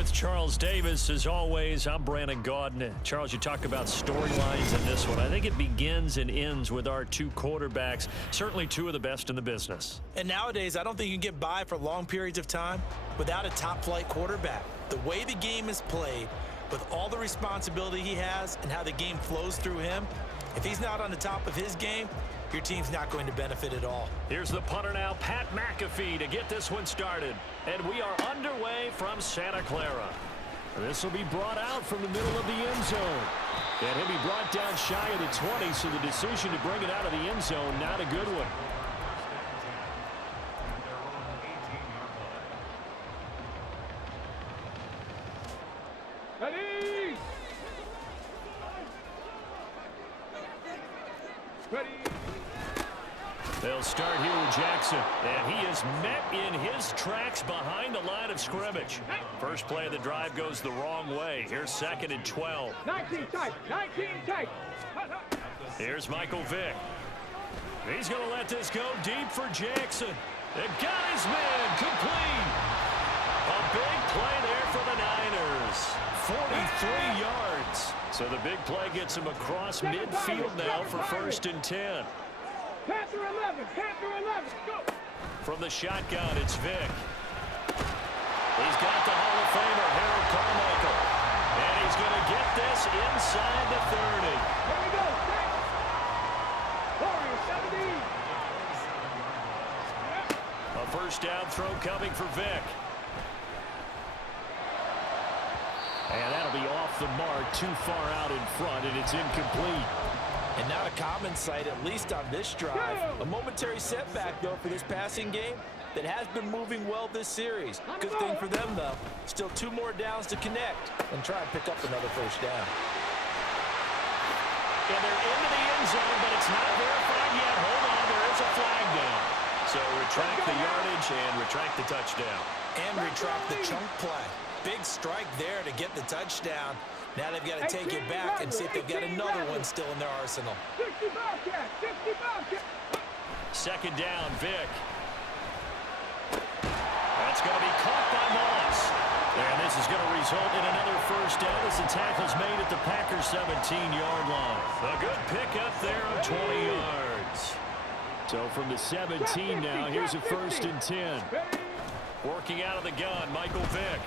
With Charles Davis, as always, I'm Brandon Gaudin. Charles, you talk about storylines in this one. I think it begins and ends with our two quarterbacks, certainly two of the best in the business. And nowadays, I don't think you can get by for long periods of time without a top-flight quarterback. The way the game is played, with all the responsibility he has and how the game flows through him, if he's not on the top of his game, your team's not going to benefit at all. Here's the punter now, Pat McAfee, to get this one started. And we are underway from Santa Clara. This will be brought out from the middle of the end zone. And he'll be brought down shy of the 20, so the decision to bring it out of the end zone, not a good one. Ready! Ready! They'll start here with Jackson, and he is met in his tracks behind the line of scrimmage. First play of the drive goes the wrong way. Here's 2nd and 12. 19 tight, 19 tight. Here's Michael Vick. He's going to let this go deep for Jackson. They got his man complete. A big play there for the Niners. 43 yards. So the big play gets him across midfield now for 1st and 10. Panther 11, Panther 11, go! From the shotgun, it's Vick. He's got the Hall of Famer, Harold Carmichael. And he's going to get this inside the 30. Here we go, Warrior 70. A first down throw coming for Vick. And that'll be off the mark, too far out in front, and it's incomplete. And not a common sight, at least on this drive. A momentary setback, though, for this passing game that has been moving well this series. Good thing for them, though. Still 2 more downs to connect and try and pick up another first down. And they're into the end zone, but it's not verified yet. Hold on, there is a flag down. So retract the yardage and retract the touchdown. And retract the chunk play. Big strike there to get the touchdown. Now they've got to take it back and see if they've got another one still in their arsenal. 60 Bobcat, 60 Bobcat. 2nd down, Vick. That's going to be caught by Moss. And this is going to result in another first down as the tackle's made at the Packers' 17-yard line. A good pickup there of 20 yards. So from the 17 now, here's a 1st and 10. Working out of the gun, Michael Vick.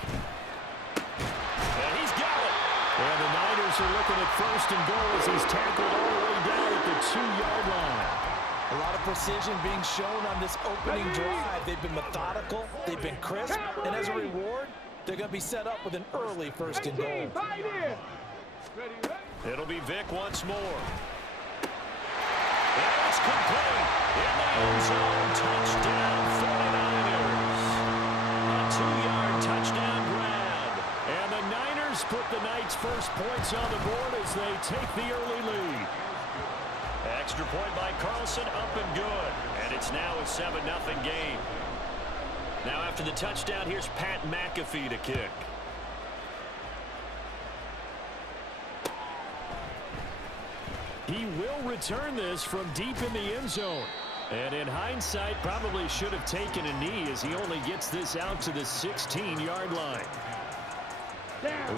And he's got it. And the Niners are looking at 1st and goal as he's tackled all the way down at the 2-yard line. A lot of precision being shown on this opening drive. They've been methodical, they've been crisp, and as a reward, they're going to be set up with an early 1st and goal. It'll be Vick once more. And it's complete. In the end zone, touchdown 49ers. A 2-yard touchdown grab. And the Niners put the Knights' first points on the board as they take the early lead. Extra point by Carlson, up and good. And it's now a 7-0 game. Now after the touchdown, here's Pat McAfee to kick. He will return this from deep in the end zone. And in hindsight, probably should have taken a knee as he only gets this out to the 16-yard line.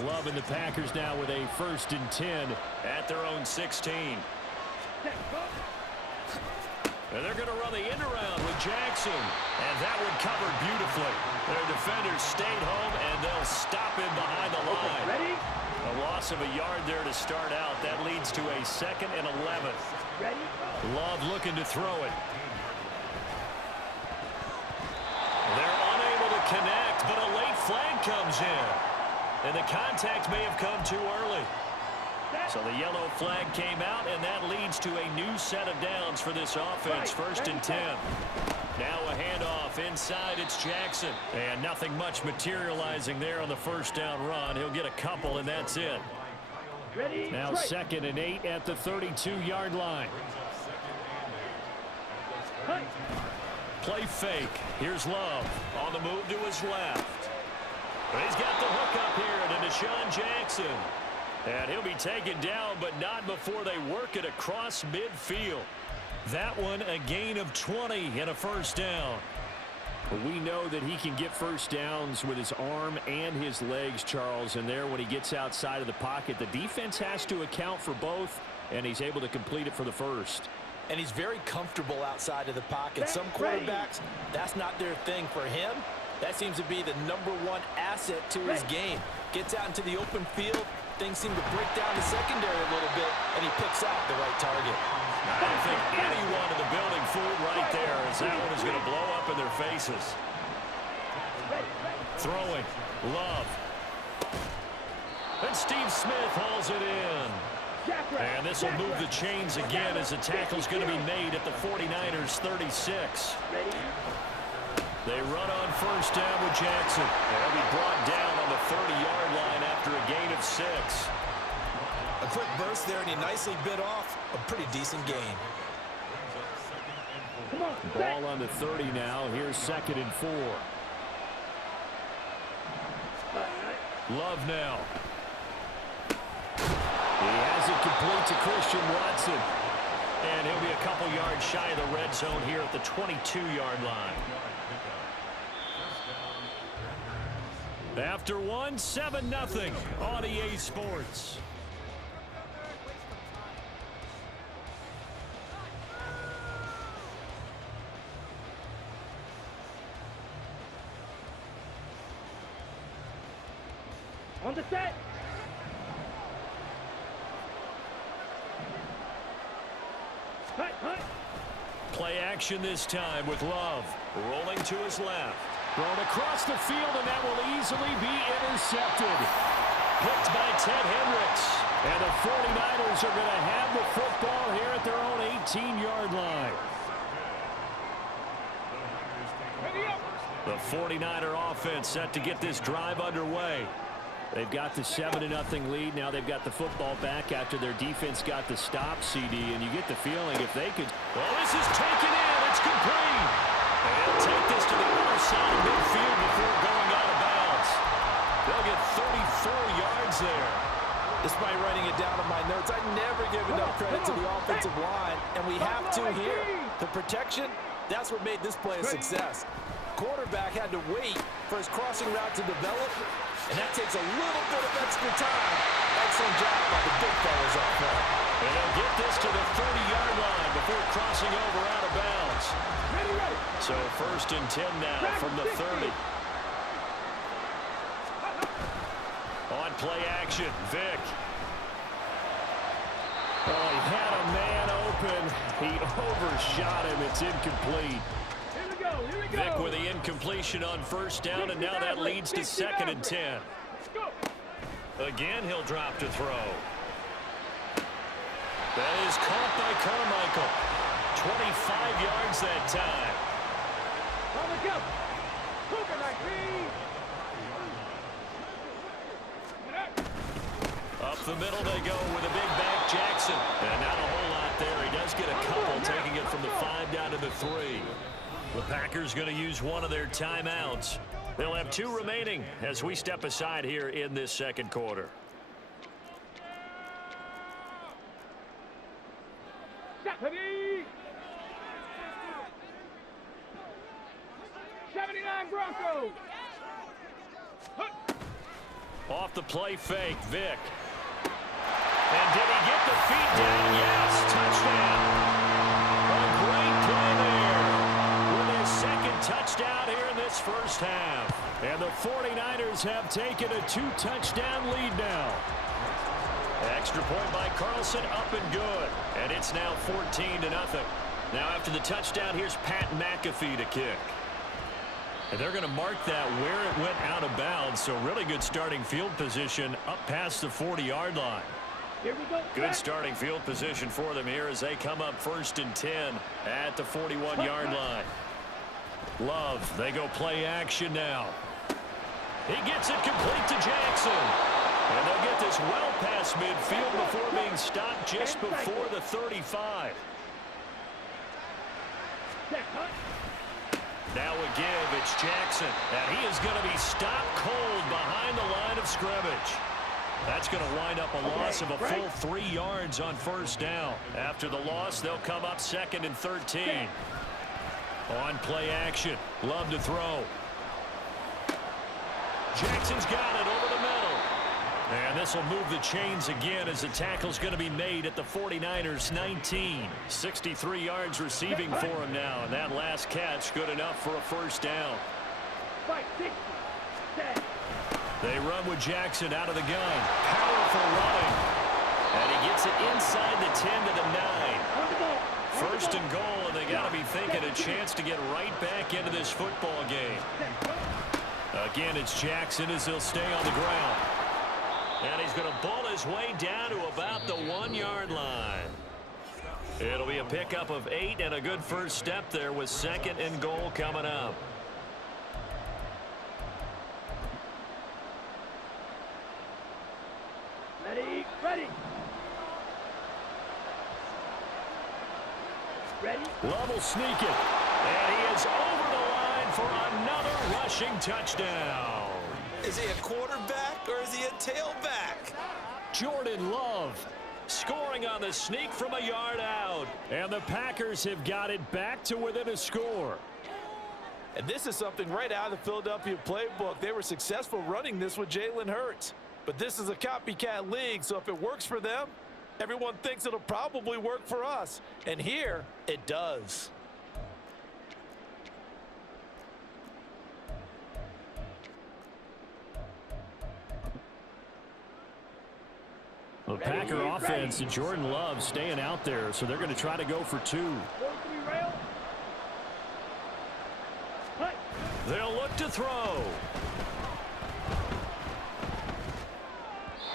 Loving the Packers now with a 1st and 10 at their own 16. And they're going to run the end around with Jackson. And that one covered beautifully. Their defenders stayed home, and they'll stop him behind the line. Ready? A loss of a yard there to start out. That leads to a 2nd and 11. Ready? Love looking to throw it. They're unable to connect, but a late flag comes in. And the contact may have come too early. So the yellow flag came out, and that leads to a new set of downs for this offense. 1st and 10. Now a handoff inside. It's Jackson. And nothing much materializing there on the first down run. He'll get a couple, and that's it. Ready? Now 2nd and 8 at the 32-yard line. Play fake. Here's Love on the move to his left. He's got the hook up here to Deshaun Jackson. And he'll be taken down, but not before they work it across midfield. That one a gain of 20 and a first down. We know that he can get first downs with his arm and his legs, Charles, and there when he gets outside of the pocket, the defense has to account for both, and he's able to complete it for the first. And he's very comfortable outside of the pocket. Some quarterbacks, that's not their thing. For him, that seems to be the #1 asset to his game. Gets out into the open field, things seem to break down the secondary a little bit, and he picks out the right target. I don't think anyone in the building fooled right there, as that one is going to blow up in their faces. Throwing, Love. And Steve Smith hauls it in. And this will move the chains again as the tackle's going to be made at the 49ers 36. They run on first down with Jackson. And he'll be brought down on the 30-yard line after a gain of 6. A quick burst there, and he nicely bit off a pretty decent gain. Ball on the 30 now. Here's 2nd and 4. Love now. He has it complete to Christian Watson. And he'll be a couple yards shy of the red zone here at the 22-yard line. After one, 7-0 on EA Sports. On the set. Hut, hut. Play action this time with Love. Rolling to his left. Thrown across the field, and that will easily be intercepted. Picked by Ted Hendricks. And the 49ers are going to have the football here at their own 18-yard line. The 49er offense set to get this drive underway. They've got the 7-0 lead. Now they've got the football back after their defense got the stop, CD. And you get the feeling if they could... Well, this is taken in. It's complete. And they'll take this to the other side of midfield before going out of bounds. They'll get 34 yards there. Despite writing it down in my notes, I never give enough credit to the offensive line, and we have to here. The protection, that's what made this play a success. Quarterback had to wait for his crossing route to develop, and that takes a little bit of extra time. Excellent job by the big fellas up front. And they'll get this to the 30-yard line before crossing over out of bounds. So 1st and 10 now from the 30. On play action, Vick. Oh, he had a man open. He overshot him. It's incomplete. Vick with the incompletion on first down, and now that leads to 2nd and 10. Again, he'll drop to throw. That is caught by Carmichael. 25 yards that time. Up the middle they go with a big back Jackson. And not a whole lot there. He does get a couple, taking it from the 5 down to the 3. The Packers going to use one of their timeouts. They'll have 2 remaining as we step aside here in this second quarter. Ready. 79 Broncos. Off the play fake, Vick. And did he get the feet down? Yes, touchdown. A great play there with his 2nd touchdown here in this first half. And the 49ers have taken a 2-touchdown lead now. Extra point by Carlson, up and good. And it's now 14-0. Now after the touchdown, here's Pat McAfee to kick. And they're going to mark that where it went out of bounds. So really good starting field position up past the 40-yard line. Here we go. Good starting field position for them here as they come up 1st and 10 at the 41-yard line. Love, they go play action now. He gets it complete to Jackson. And they'll get this well past midfield before being stopped just before the 35. Now a give, it's Jackson. And he is going to be stopped cold behind the line of scrimmage. That's going to wind up a loss of a full 3 yards on first down. After the loss, they'll come up 2nd and 13. On play action. Love to throw. Jackson's got it over the middle. And this will move the chains again as the tackle's going to be made at the 49ers 19. 63 yards receiving for him now. And that last catch good enough for a first down. They run with Jackson out of the gun. Powerful running. And he gets it inside the 10 to the 9. First and goal, and they got to be thinking a chance to get right back into this football game. Again, it's Jackson as he'll stay on the ground. And he's going to bull his way down to about the 1-yard line. It'll be a pickup of 8 and a good first step there with second and goal coming up. Ready. Love will sneak it. And he is over the line for another rushing touchdown. Is he a quarterback or is he a tailback? Jordan Love scoring on the sneak from a yard out. And the Packers have got it back to within a score. And this is something right out of the Philadelphia playbook. They were successful running this with Jalen Hurts. But this is a copycat league, so if it works for them, everyone thinks it'll probably work for us. And here, it does. The Packer offense and Jordan Love staying out there, so they're going to try to go for 2. They'll look to throw.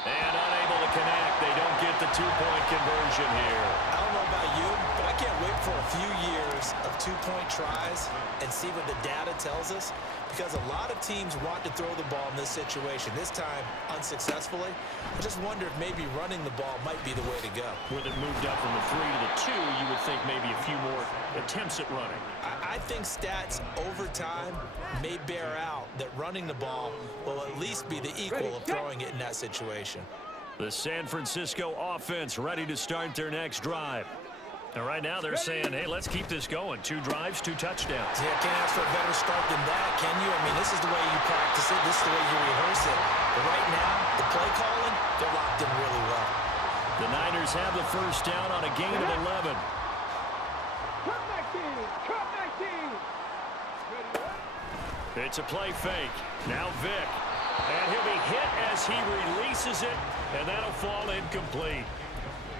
And unable to connect. They don't get the 2-point conversion here. I don't know about you, but I can't wait for a few years of 2-point tries and see what the data tells us, because a lot of teams want to throw the ball in this situation. This time, unsuccessfully. I just wonder if maybe running the ball might be the way to go. With it moved up from the 3 to the 2, you would think maybe a few more attempts at running. I think stats over time may bear out that running the ball will at least be the equal of throwing it in that situation. The San Francisco offense ready to start their next drive. And right now they're saying, hey, let's keep this going. 2 drives, 2 touchdowns. Yeah, can't ask for a better start than that, can you? I mean, this is the way you practice it. This is the way you rehearse it. But right now, the play calling, they're locked in really well. The Niners have the first down on a gain of 11. It's a play fake. Now Vick. And he'll be hit as he releases it, and that'll fall incomplete.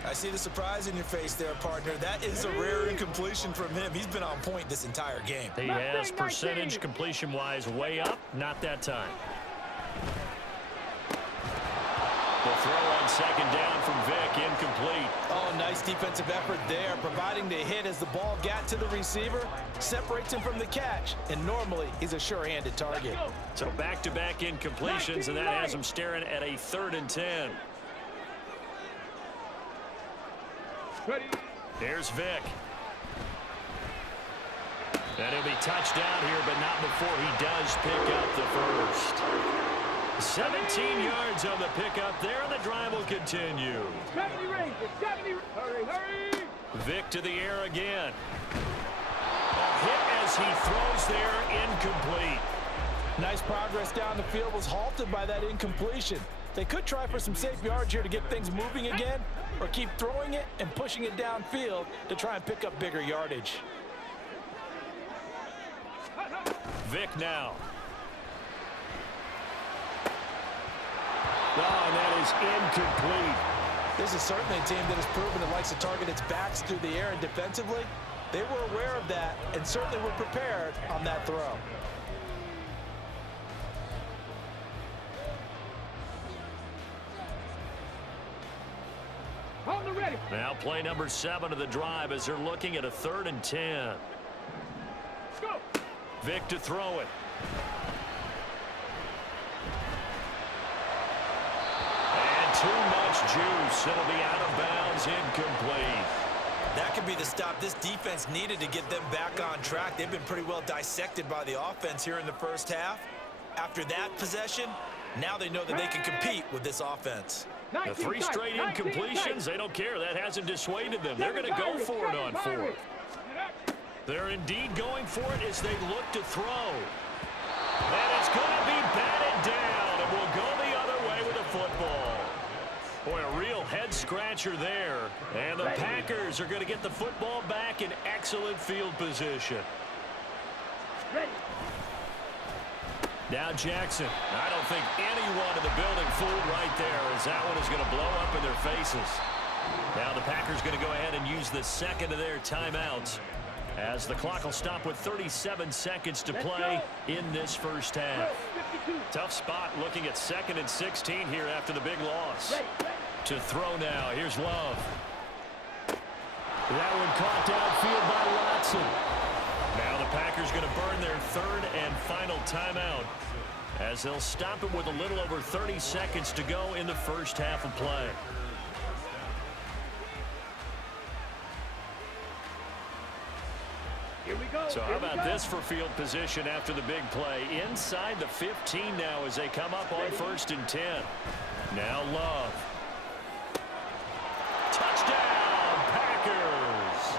I see the surprise in your face there, partner. That is a rare incompletion from him. He's been on point this entire game. He has percentage completion-wise way up. Not that time. The throw on second down from Vick, incomplete. Oh, nice defensive effort there, providing the hit as the ball got to the receiver, separates him from the catch, and normally he's a sure-handed target. So back-to-back incompletions, and that has him staring at a 3rd and 10. Here's Vick. And he'll be touched down here, but not before he does pick up the first. 17 yards on the pickup there, and the drive will continue. 70 range, 70. Hurry. Vick to the air again. A hit as he throws there, incomplete. Nice progress down the field, was halted by that incompletion. They could try for some safe yards here to get things moving again, or keep throwing it and pushing it downfield to try and pick up bigger yardage. Vick now. Oh, and that is incomplete. This is certainly a team that has proven it likes to target its backs through the air, and defensively, they were aware of that and certainly were prepared on that throw. On the ready. Now play number 7 of the drive as they're looking at a 3rd and 10. Go. Vick to throw it. And too much juice. It'll be out of bounds, incomplete. That could be the stop this defense needed to get them back on track. They've been pretty well dissected by the offense here in the first half. After that possession, now they know that they can compete with this offense. The 3 straight incompletions, they don't care. That hasn't dissuaded them. They're going to go for it on 4th. They're indeed going for it as they look to throw. And it's going to be batted down, and will go the other way with the football. Boy, a real head-scratcher there. And the Packers are going to get the football back in excellent field position. Ready. Now Jackson. I don't think anyone in the building fooled right there, as that one is going to blow up in their faces. Now the Packers going to go ahead and use the second of their timeouts, as the clock will stop with 37 seconds to play in this first half. Tough spot looking at 2nd and 16 here after the big loss. To throw now. Here's Love. That one caught downfield by Watson. Now the Packers going to burn their 3rd and final timeout, as they'll stop it with a little over 30 seconds to go in the first half of play. Here we go. So how about this for field position after the big play? Inside the 15 now as they come up on 1st and 10. Now Love. Touchdown, Packers!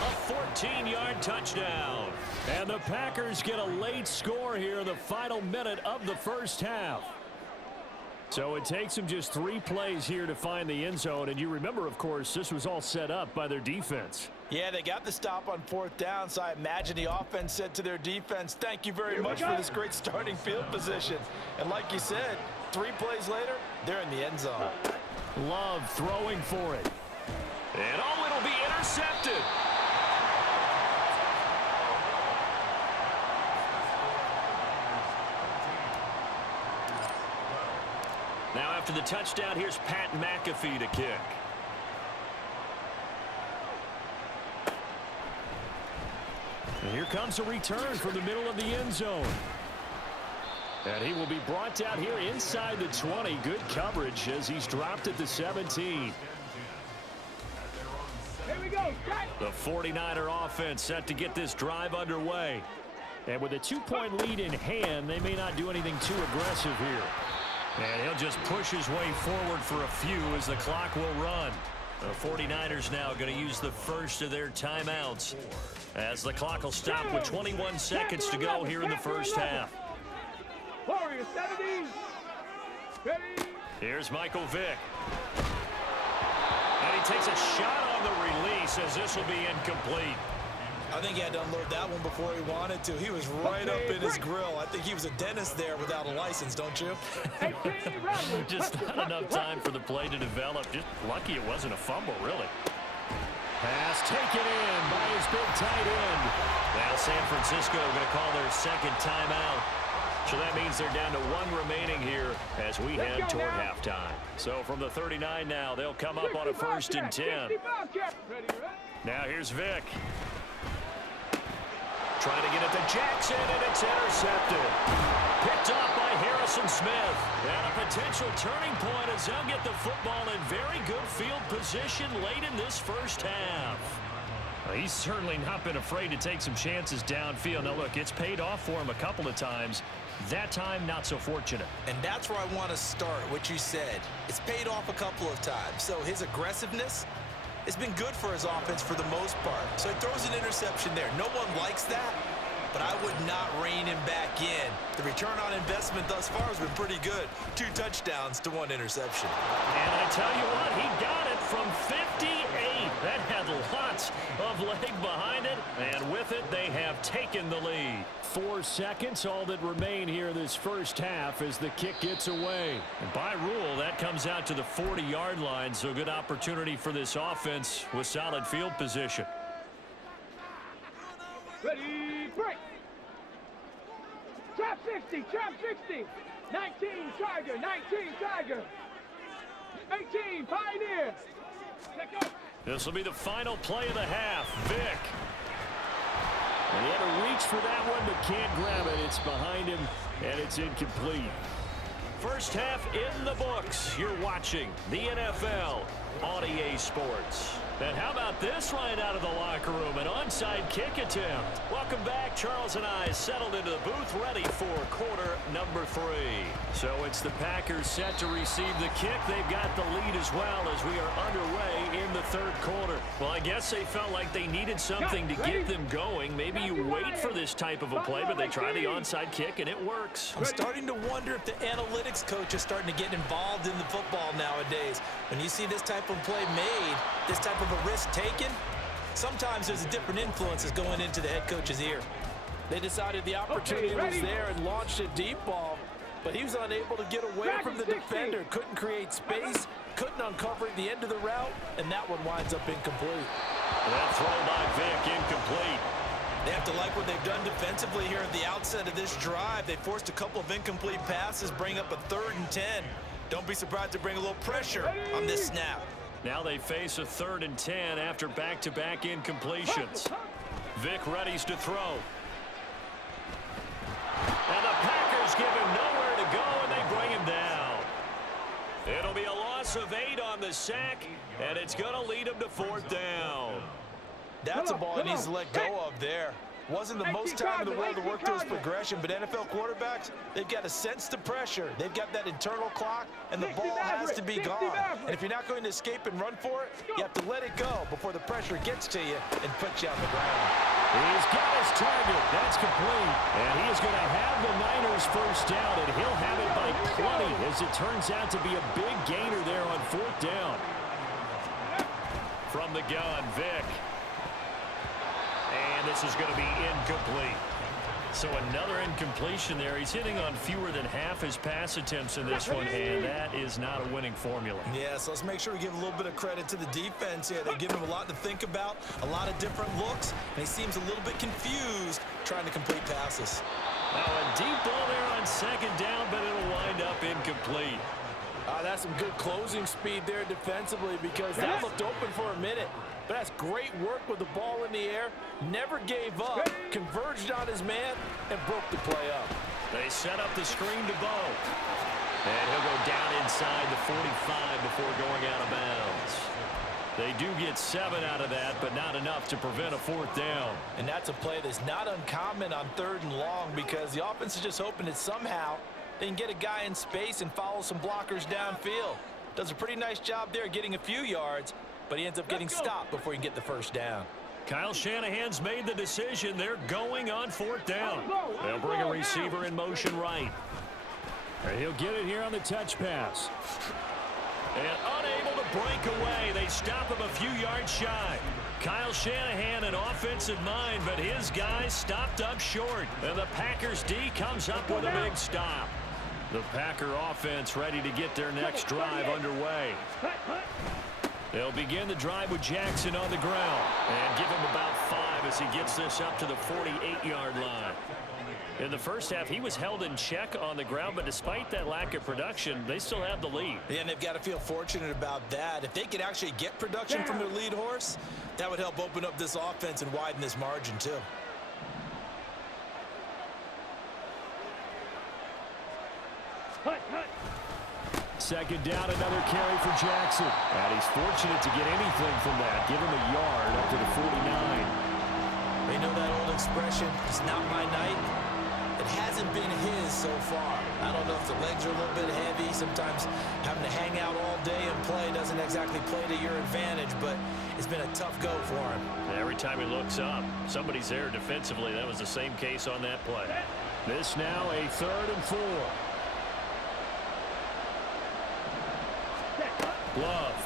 A 14-yard touchdown. And the Packers get a late score here in the final minute of the first half. So it takes them just 3 plays here to find the end zone. And you remember, of course, this was all set up by their defense. Yeah, they got the stop on 4th down, so I imagine the offense said to their defense, thank you very much for this great starting field position. And like you said, 3 plays later, they're in the end zone. Love throwing for it. And oh, it'll be intercepted. Now after the touchdown, here's Pat McAfee to kick. And here comes a return from the middle of the end zone. And he will be brought down here inside the 20. Good coverage as he's dropped at the 17. Here we go. The 49er offense set to get this drive underway. And with a 2-point lead in hand, they may not do anything too aggressive here. And he'll just push his way forward for a few as the clock will run. The 49ers now going to use the first of their timeouts, as the clock will stop with 21 seconds to go here in the first half. Warrior 70. Ready. Here's Michael Vick. And he takes a shot on the release, as this will be incomplete. I think he had to unload that one before he wanted to. He was right up in his grill. I think he was a dentist there without a license, don't you? Just not enough time for the play to develop. Just lucky it wasn't a fumble, really. Pass taken in by his big tight end. Now San Francisco going to call their 2nd timeout. So that means they're down to 1 remaining here as we head toward halftime. So from the 39 now, they'll come up on a 1st and 10. Now here's Vick. Trying to get it to Jackson, and it's intercepted. Picked off by Harrison Smith. And a potential turning point as they'll get the football in very good field position late in this first half. Well, he's certainly not been afraid to take some chances downfield. Now, look, it's paid off for him a couple of times. That time, not so fortunate. And that's where I want to start, what you said. It's paid off a couple of times. So his aggressiveness, it's been good for his offense for the most part. So he throws an interception there. No one likes that, but I would not rein him back in. The return on investment thus far has been pretty good. 2 touchdowns to 1 interception. And I tell you what, he got it from 58. That had lots of leg behind it, and with it, they have taken the lead. 4 seconds, all that remain here this first half as the kick gets away. And by rule, that comes out to the 40-yard line, so good opportunity for this offense with solid field position. Ready, break. Trap 60, trap 60. 19, Tiger, 19, Tiger. 18, Pioneer. Check out. This will be the final play of the half. Vick. And he had to reach for that one, but can't grab it. It's behind him, and it's incomplete. First half in the books. You're watching the NFL on EA Sports. And how about this right out of the locker room? An onside kick attempt. Welcome back. Charles and I settled into the booth ready for quarter number 3. So it's the Packers set to receive the kick. They've got the lead as well as we are underway in the third quarter. Well, I guess they felt like they needed something to get them going. Maybe you wait for this type of a play, but they try the onside kick, and it works. I'm starting to wonder if the analytics coach is starting to get involved in the football nowadays. When you see this type of play made, this type of a risk taken, sometimes there's a different influences going into the head coach's ear. They decided the opportunity was there and launched a deep ball, but he was unable to get away from the defender. Couldn't create space, couldn't uncover the end of the route, and that one winds up incomplete. That throw by Vic incomplete. They have to like what they've done defensively here at the outset of this drive. They forced a couple of incomplete passes, bring up a 3rd and 10. Don't be surprised to bring a little pressure on this snap. Now they face a 3rd and 10 after back-to-back incompletions. Vic readies to throw. And the Packers give him nowhere to go, and they bring him down. It'll be a loss of 8 on the sack, and it's going to lead him to 4th down. That's a ball he needs to let go of there. Wasn't the most time in the world to work through his progression, but NFL quarterbacks, they've got a sense to pressure. They've got that internal clock, and the ball has to be gone. And if you're not going to escape and run for it, you have to let it go before the pressure gets to you and puts you on the ground. He's got his target. That's complete. And he is going to have the Niners first down, and he'll have it by 20 as it turns out to be a big gainer there on 4th down. From the gun, Vic. And this is going to be incomplete. So another incompletion there. He's hitting on fewer than half his pass attempts in this one, and that is not a winning formula. Yeah, so let's make sure we give a little bit of credit to the defense here. They're giving him a lot to think about, a lot of different looks, and he seems a little bit confused trying to complete passes. Now a deep ball there on 2nd down, but it'll wind up incomplete. That's some good closing speed there defensively because that looked open for a minute. But that's great work with the ball in the air. Never gave up, converged on his man, and broke the play up. They set up the screen to Bo. And he'll go down inside the 45 before going out of bounds. They do get 7 out of that, but not enough to prevent a 4th down. And that's a play that's not uncommon on 3rd and long because the offense is just hoping that somehow they can get a guy in space and follow some blockers downfield. Does a pretty nice job there getting a few yards, but he ends up getting stopped before he can get the first down. Kyle Shanahan's made the decision. They're going on 4th down. They'll bring a receiver in motion right. And he'll get it here on the touch pass. And unable to break away. They stop him a few yards shy. Kyle Shanahan, an offensive mind, but his guys stopped up short. And the Packers D comes up with a big stop. The Packer offense ready to get their next drive underway. They'll begin the drive with Jackson on the ground and give him about 5 as he gets this up to the 48-yard line. In the first half, he was held in check on the ground, but despite that lack of production, they still have the lead. Yeah, and they've got to feel fortunate about that. If they could actually get production from their lead horse, that would help open up this offense and widen this margin too. Second down, another carry for Jackson. And he's fortunate to get anything from that. Give him a yard up to the 49. They know that old expression, it's not my night. It hasn't been his so far. I don't know if the legs are a little bit heavy. Sometimes having to hang out all day and play doesn't exactly play to your advantage, but it's been a tough go for him. Every time he looks up, somebody's there defensively. That was the same case on that play. This now a 3rd and 4. Love.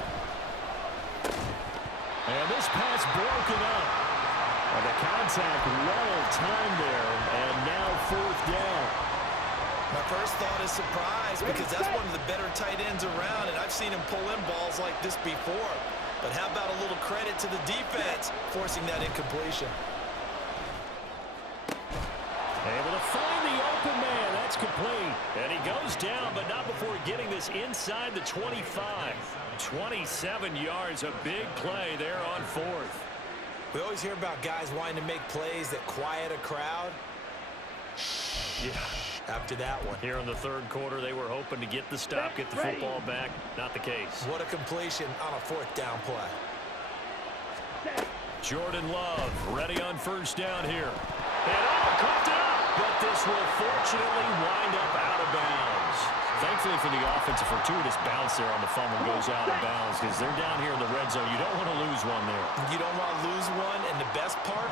And this pass broken up. And the contact well timed there, and now 4th down. My first thought is surprise because that's one of the better tight ends around, and I've seen him pull in balls like this before. But how about a little credit to the defense forcing that incompletion? Able to find the open man. That's complete. And he goes down, but not before getting this inside the 25. 27 yards, a big play there on 4th. We always hear about guys wanting to make plays that quiet a crowd. Yeah. After that one. Here in the 3rd quarter, they were hoping to get the stop, get the football back. Not the case. What a completion on a 4th down play. Jordan Love ready on first down here. And cooked it up, but this will fortunately wind up out of bounds. Thankfully for the offense, a fortuitous bounce there on the fumble goes out of bounds because they're down here in the red zone. You don't want to lose one there. You don't want to lose one, and the best part,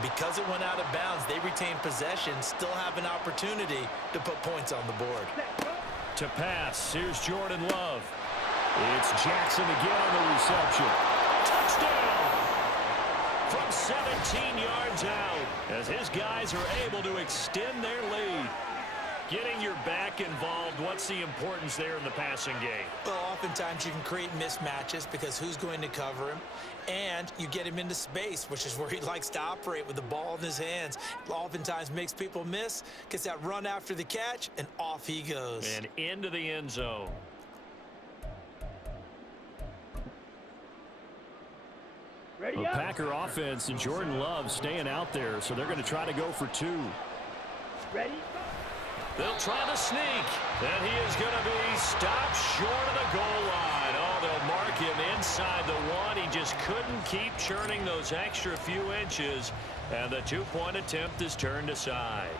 because it went out of bounds, they retained possession, still have an opportunity to put points on the board. To pass, here's Jordan Love. It's Jackson again on the reception. Touchdown! From 17 yards out, as his guys are able to extend their lead. Getting your back involved, what's the importance there in the passing game? Well, oftentimes you can create mismatches because who's going to cover him? And you get him into space, which is where he likes to operate with the ball in his hands. Oftentimes makes people miss, gets that run after the catch, and off he goes. And into the end zone. The Packer offense and Jordan Love staying out there, so they're going to try to go for two. Ready? They'll try to sneak, and he is going to be stopped short of the goal line. Oh, they'll mark him inside the one. He just couldn't keep churning those extra few inches, and the two-point attempt is turned aside.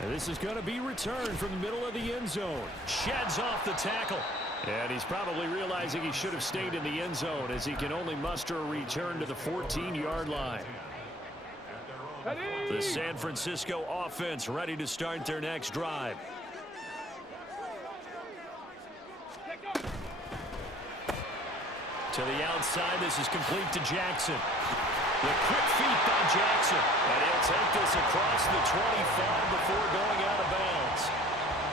And this is going to be returned from the middle of the end zone. Sheds off the tackle. And he's probably realizing he should have stayed in the end zone as he can only muster a return to the 14-yard line. The San Francisco offense ready to start their next drive. To the outside, this is complete to Jackson. The quick feet by Jackson. And he'll take this across the 25 before going out of bounds.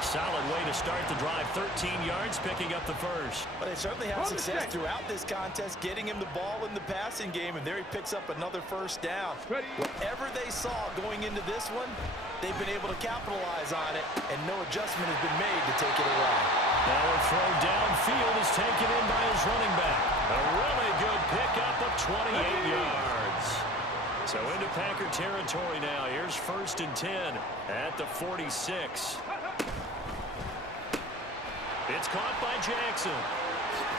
Solid way to start the drive. 13 yards, picking up the first. Well, they certainly have success throughout this contest, getting him the ball in the passing game, and there he picks up another first down. Whatever they saw going into this one, they've been able to capitalize on it, and no adjustment has been made to take it away. Now a throw downfield is taken in by his running back. A really good pickup of 28 yards. So into Packer territory now. Here's 1st and 10 at the 46. It's caught by Jackson.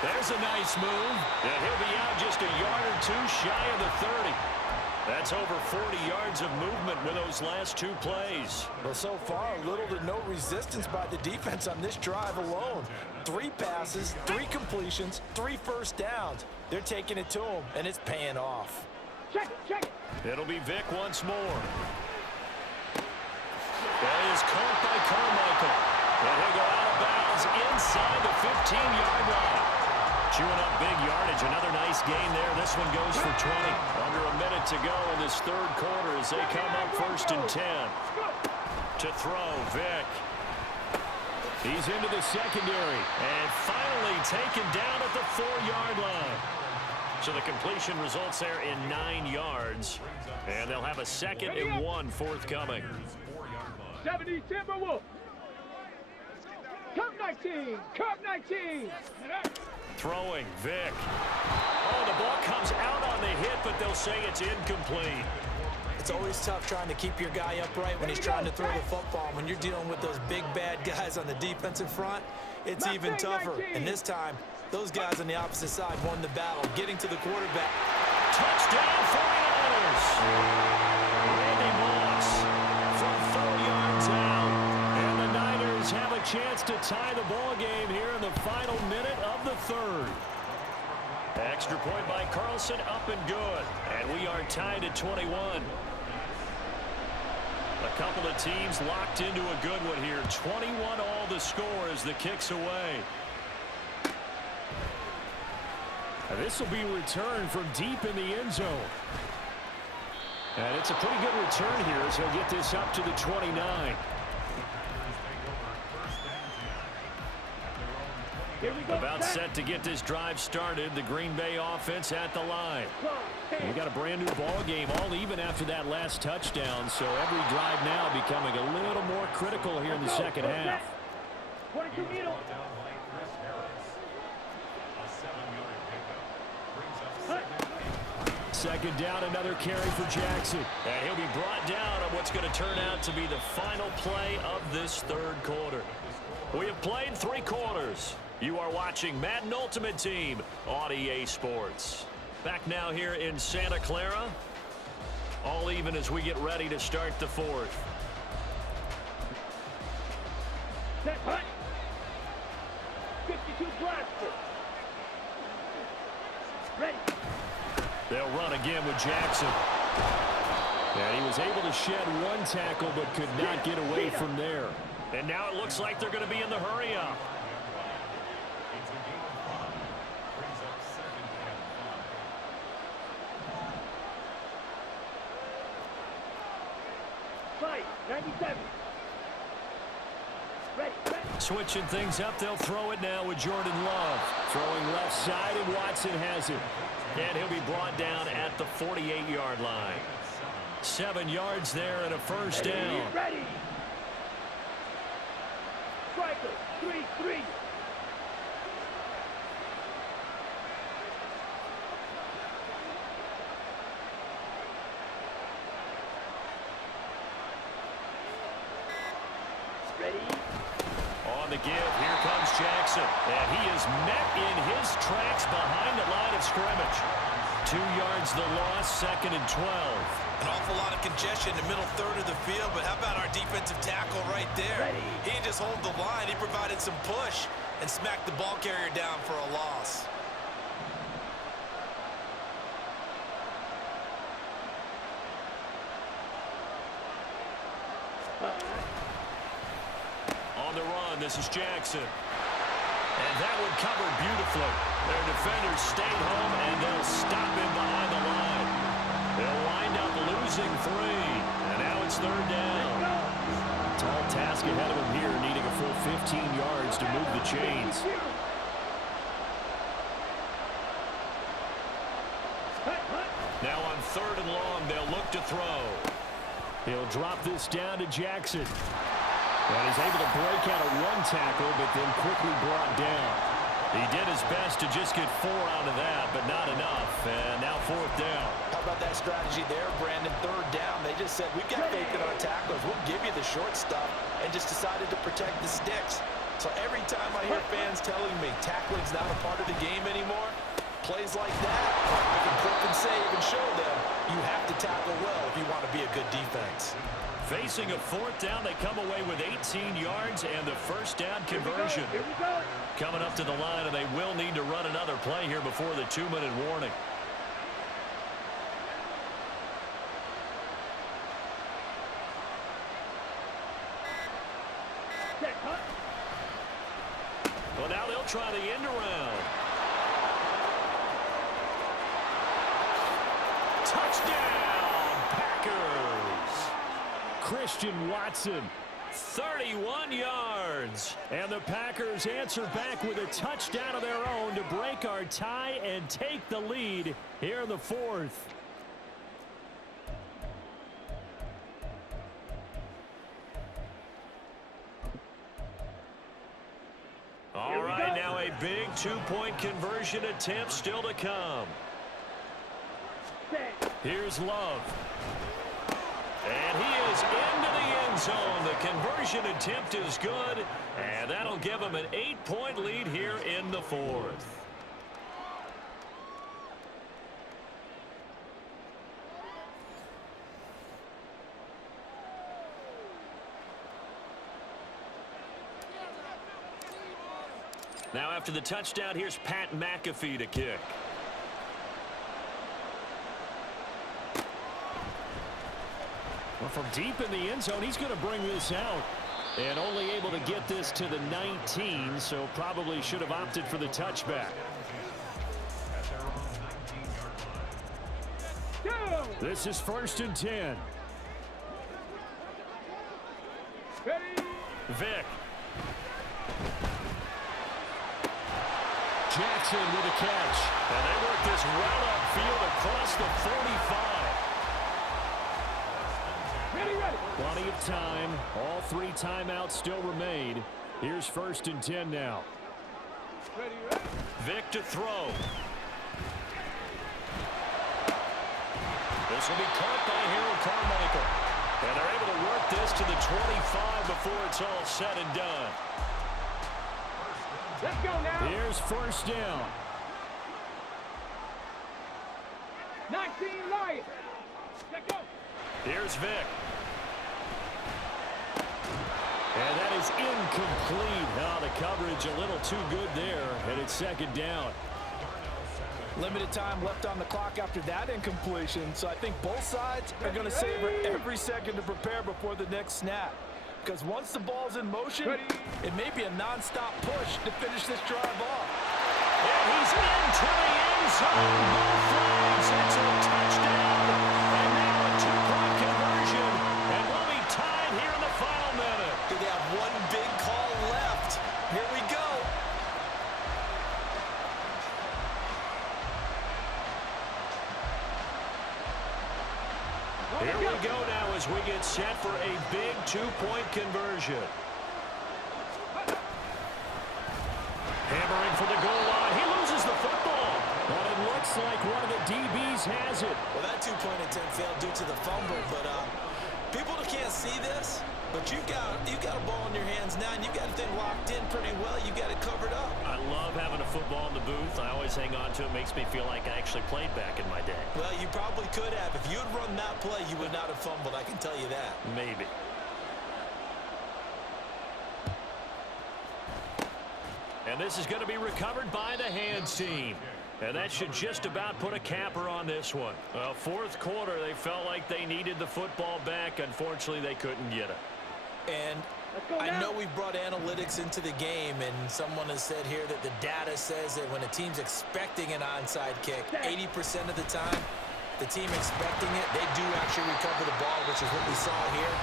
There's a nice move. And he'll be out just a yard or two shy of the 30. That's over 40 yards of movement with those last two plays. Well, so far, little to no resistance by the defense on this drive alone. 3 passes, 3 completions, 3 first downs. They're taking it to him, and it's paying off. Check it. It'll be Vic once more. That is caught by Carmichael. And he'll go out of bounds inside the 15-yard line. Chewing up big yardage. Another nice gain there. This one goes for 20. Under a minute to go in this third quarter as they come up 1st and 10. To throw, Vic. He's into the secondary. And finally taken down at the 4-yard line. So the completion results there in 9 yards. And they'll have a 2nd and 1 forthcoming. 70 Timberwolves. Cup 19. Throwing, Vic. Oh, the ball comes out on the hit, but they'll say it's incomplete. It's always tough trying to keep your guy upright when he's trying to throw the football. When you're dealing with those big, bad guys on the defensive front, it's even tougher. And this time, those guys on the opposite side won the battle, getting to the quarterback. Touchdown, 49ers! Randy Moss from 4 yards out. And the Niners have a chance to tie the ball game here in the final minute of the third. Extra point by Carlson, up and good. And we are tied at 21. A couple of teams locked into a good one here. 21 all the score as the kick's away. And this will be returned from deep in the end zone. And it's a pretty good return here as he'll get this up to the 29. About set to get this drive started. The Green Bay offense at the line. We got a brand new ball game, all even after that last touchdown. So every drive now becoming a little more critical here in the second half. 22 meters. Second down, another carry for Jackson. And he'll be brought down on what's going to turn out to be the final play of this third quarter. We have played 3 quarters. You are watching Madden Ultimate Team on EA Sports. Back now here in Santa Clara. All even as we get ready to start the 4th. Set, hut. 52 blaster. Ready. They'll run again with Jackson. And he was able to shed 1 tackle but could not get away from there. And now it looks like they're going to be in the hurry-up. Fight, 97. Ready. Switching things up, they'll throw it now with Jordan Love. Throwing left side, and Watson has it. And he'll be brought down at the 48-yard line. 7 yards there and a first down. Ready. Striker, 3-3. Ready. On the give, here comes Jackson. And he is met in his tracks behind the line of scrimmage. 2 yards the loss, 2nd and 12. An awful lot of congestion in the middle third of the field, but how about our defensive tackle right there? Ready. He didn't just hold the line, he provided some push and smacked the ball carrier down for a loss. On the run, this is Jackson. And that one covered beautifully. Their defenders stayed home, and they'll stop him behind the line. They'll wind up losing 3. And now it's 3rd down. Tall task ahead of him here, needing a full 15 yards to move the chains. Now on 3rd and long, they'll look to throw. He'll drop this down to Jackson. And he's able to break out of 1 tackle, but then quickly brought down. He did his best to just get 4 out of that, but not enough. And now 4th down. How about that strategy there, Brandon? 3rd down. They just said, we've got faith in our tacklers. We'll give you the short stuff, and just decided to protect the sticks. So every time I hear fans telling me tackling's not a part of the game anymore, plays like that, I can clip and save and show them you have to tackle well if you want to be a good defense. Facing a 4th down, they come away with 18 yards and the first down conversion. Here we go. Coming up to the line, and they will need to run another play here before the 2-minute warning. Set, hut. Well, now they'll try the end around. Touchdown, Packers! Christian Watson, 31 yards. And the Packers answer back with a touchdown of their own to break our tie and take the lead here in the 4th. All right, now a big 2-point conversion attempt still to come. Set. Here's Love. And he is into the end zone. The conversion attempt is good, and that'll give him an 8-point lead here in the 4th. Now after the touchdown, here's Pat McAfee to kick. Well, from deep in the end zone, he's going to bring this out. And only able to get this to the 19, so probably should have opted for the touchback. This is 1st and 10. Ready. Vick. Jackson with a catch. And they work this route upfield across the 45. Ready. Plenty of time. All 3 timeouts still remain. Here's 1st and 10 now. Ready. Vick to throw. This will be caught by Harold Carmichael. And they're able to work this to the 25 before it's all said and done. Let's go now. Here's first down. 19 Lions. Let's go. Here's Vic. And that is incomplete. Now the coverage a little too good there, and it's second down. Limited time left on the clock after that incompletion, so I think both sides are going to savor every second to prepare before the next snap. Because once the ball's in motion, it may be a non-stop push to finish this drive off. And he's into the end zone. Both flags. It's a touchdown. And now a two-point conversion. And we'll be tied here in the final minute. They have one big call left. Here we go. Here we go now as we get set for a big two-point conversion. Hammering for the goal line. He loses the football. But it looks like one of the DBs has it. Well, that two-point attempt failed due to the fumble, but people can't see this, but you've got a ball in your hands now, and you've got the thing locked in pretty well. You got it covered up. I love having a football in the booth. I always hang on to it. Makes me feel like I actually played back in my day. Well, you probably could have. If you had run that play, you would not have fumbled. I can tell you that. Maybe. And this is going to be recovered by the hands team. And that should just about put a capper on this one. Well, fourth quarter, they felt like they needed the football back. Unfortunately, they couldn't get it. And I know we've brought analytics into the game, and someone has said here that the data says that when a team's expecting an onside kick, 80% of the time, the team expecting it, they do actually recover the ball, which is what we saw here.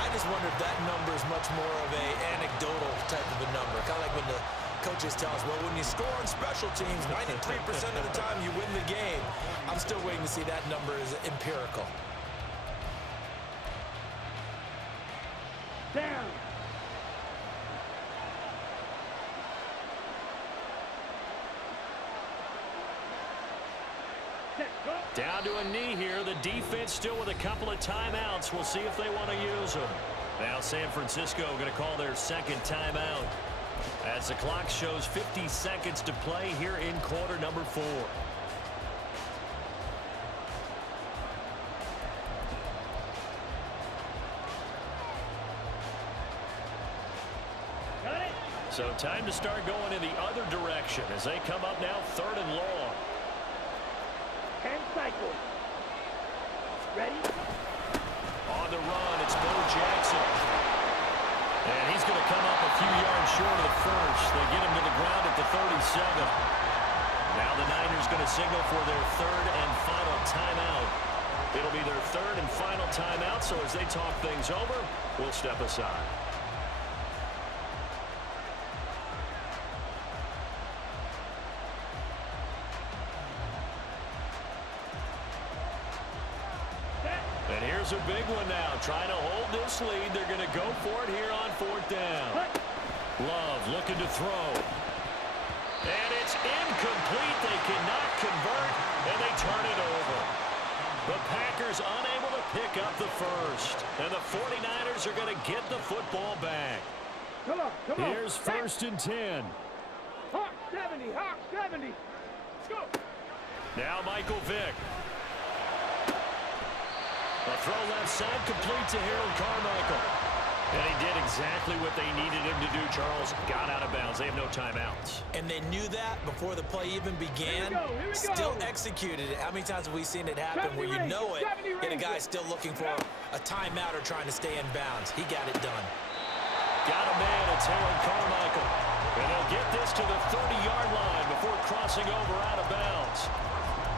I just wonder if that number is much more of a anecdotal type of a number. Kind of like when the coaches tell us, well, when you score on special teams, 93% of the time you win the game. I'm still waiting to see that number is empirical. Down. Down to a knee here. The defense still with a couple of timeouts. We'll see if they want to use them. Now San Francisco going to call their second timeout as the clock shows 50 seconds to play here in quarter number 4. So time to start going in the other direction as they come up now 3rd and long. And cycle. Ready? On the run, it's Bo Jackson. And he's going to come up a few yards short of the first. They get him to the ground at the 37. Now the Niners going to signal for their 3rd and final timeout. It'll be their 3rd and final timeout, so as they talk things over, we'll step aside. And here's a big one now. Trying to hold this lead. They're going to go for it here on 4th down. Love looking to throw. And it's incomplete. They cannot convert, and they turn it over. The Packers unable to pick up the first. And the 49ers are going to get the football back. Come on. Here's 1st and 10. Hawk 70. Hawk 70. Let's go. Now Michael Vick. A throw left side complete to Harold Carmichael. And he did exactly what they needed him to do, Charles. Got out of bounds. They have no timeouts. And they knew that before the play even began. Here we go. Still executed it. How many times have we seen it happen where you know it, and a guy's still looking for a timeout or trying to stay in bounds? He got it done. Got a man. It's Harold Carmichael. And they'll get this to the 30-yard line before crossing over out of bounds.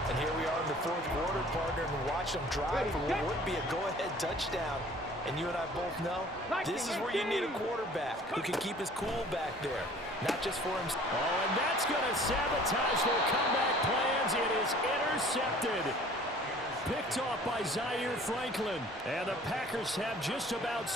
And here we are in the 4th quarter, partner, and watch them drive for what would be a go-ahead touchdown. And you and I both know this is where you need a quarterback who can keep his cool back there, not just for himself. Oh, and that's going to sabotage their comeback plans. It is intercepted. Picked off by Zaire Franklin. And the Packers have just about